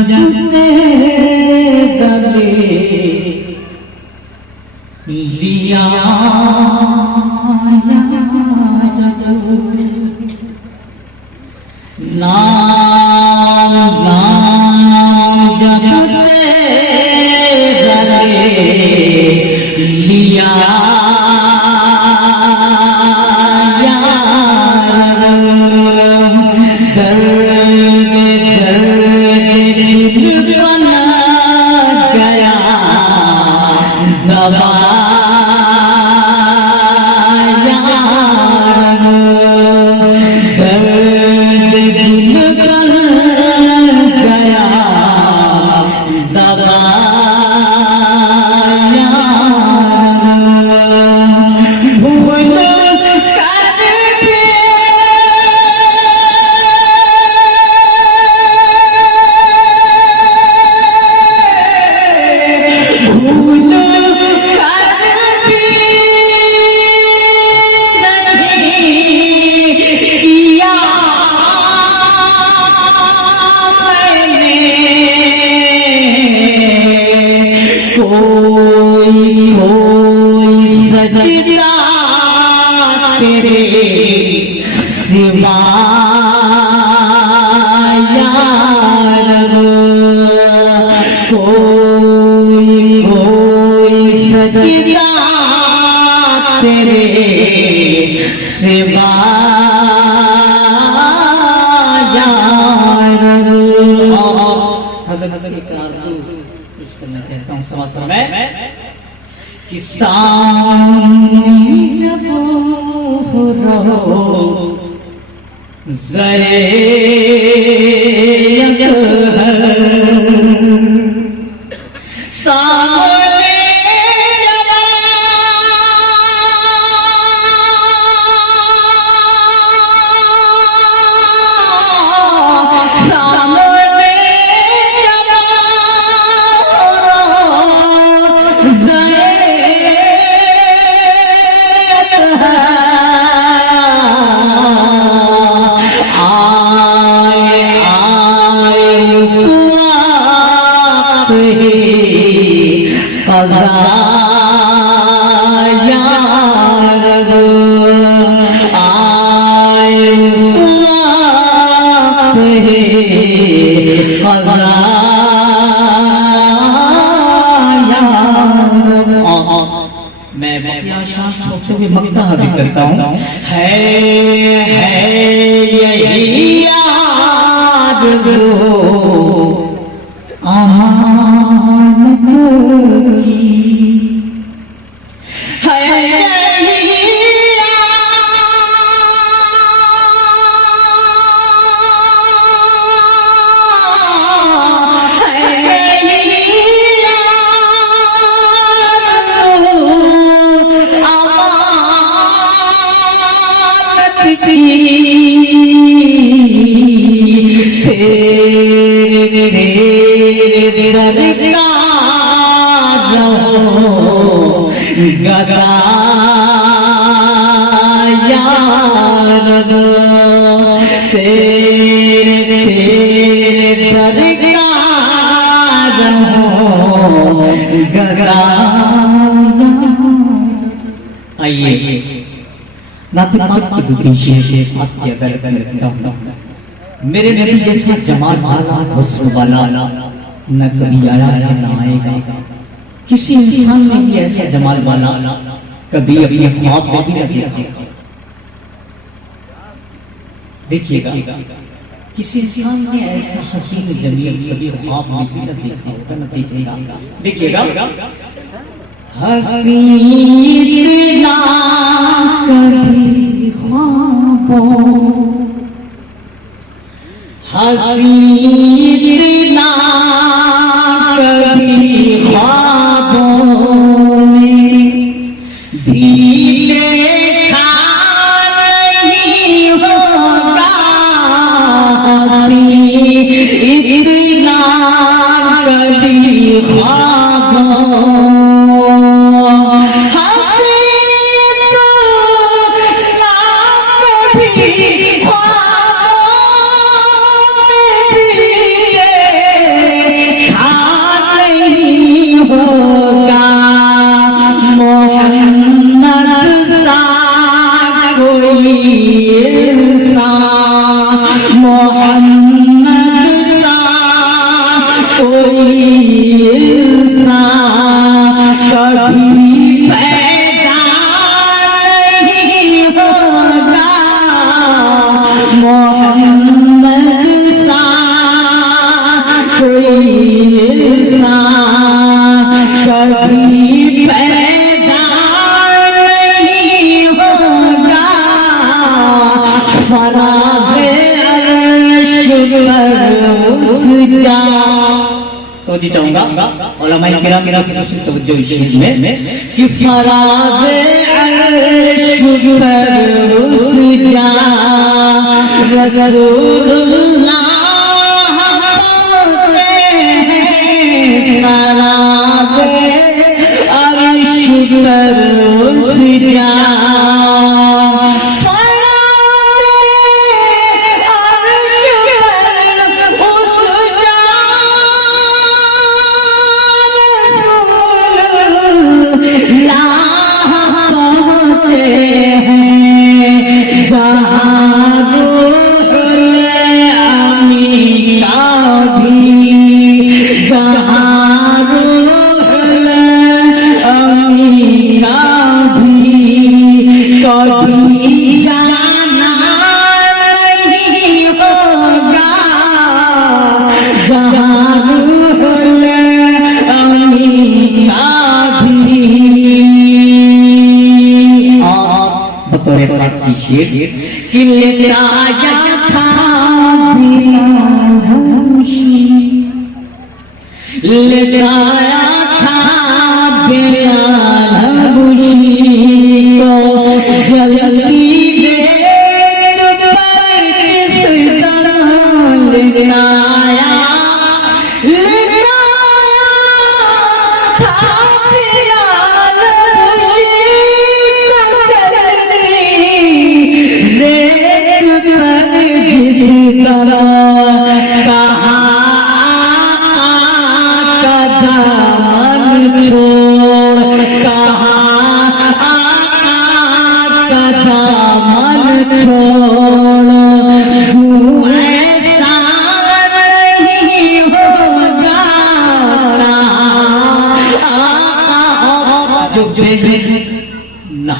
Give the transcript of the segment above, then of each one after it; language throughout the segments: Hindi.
जगते दरे लिया नाम नाम जगते दरे लिया सिवा कोई सजदा तेरे सिवा कहता हूँ समाज में कि सामने जब रहो ज़रे सामने जब सामने जब मैं छोटे हुए मक्ता भी करता हूँ है यही याद जो आमद की है गदा यार तेरे दरगाह गदा। आइए नाते पाक की दूसरी शेर आपकी अगर करता हूँ मेरे नबी जैसा जमाल वाला हुस्न वाला न कभी आया है न आएगा। किसी इंसान ने भी ऐसा जमाल वाला कभी अपने ख्वाब में भी न देखा। देखिएगा किसी इंसान ने ऐसा हसीन जमील कभी ख्वाब में भी न देखा होगा न देखेगा। देखिएगा हसीन ना कभी ख्वाबों हसीन ना कभी ख्वाबों में भी देखा नहीं होगा। इतना कभी ख्वाबों हसीन ना कभी ख्वाबों इंसान मोहम्मद सा कोई इंसान कभी पैदा नहीं होगा। मोहम्मद सा कोई इंसान कभी पैदा नहीं होगा। फराग़े अर्श पर उस जा तो जी चाहूंगा उलमाए किराम मेरा तवज्जो इस शेर में कि फराग़े अर्श पर उस जा रसूलुल्लाह होते हैं। फराग़े अर्श पर उस जा कि लेटाया था लेटाया था बेलबुशी को जलती देर पर किस तरह लेटाया था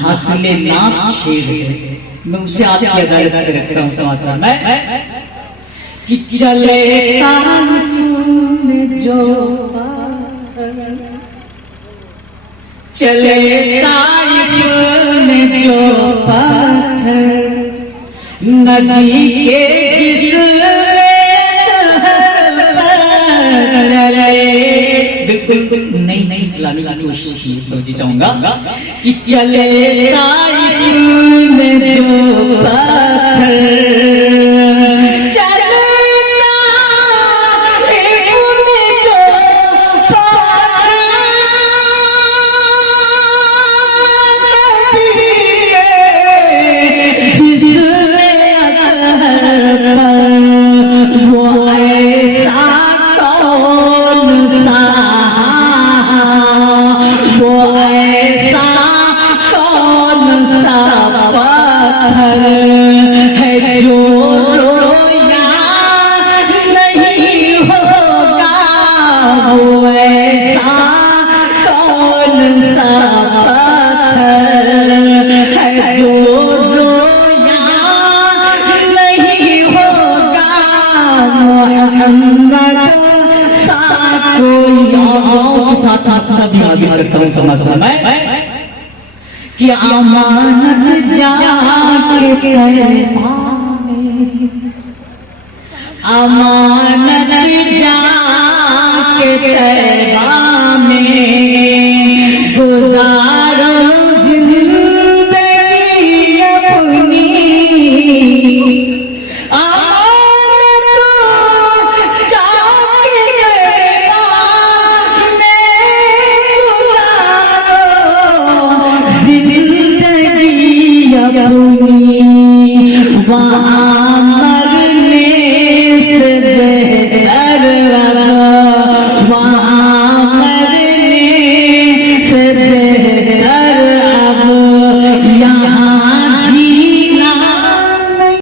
हासिले नाम शेर है, मैं उसे आपकी अदालत में रखता हूँ समाचार में कि चले जो चले ताइफ में जो पत्थर नदी के बिल्कुल नहीं लाने की कोशिश की तो जी चाहूंगा कि चले ताइफ में जो पत्थर करता हूँ समाचार में कि अमानत जाके अमानत जाके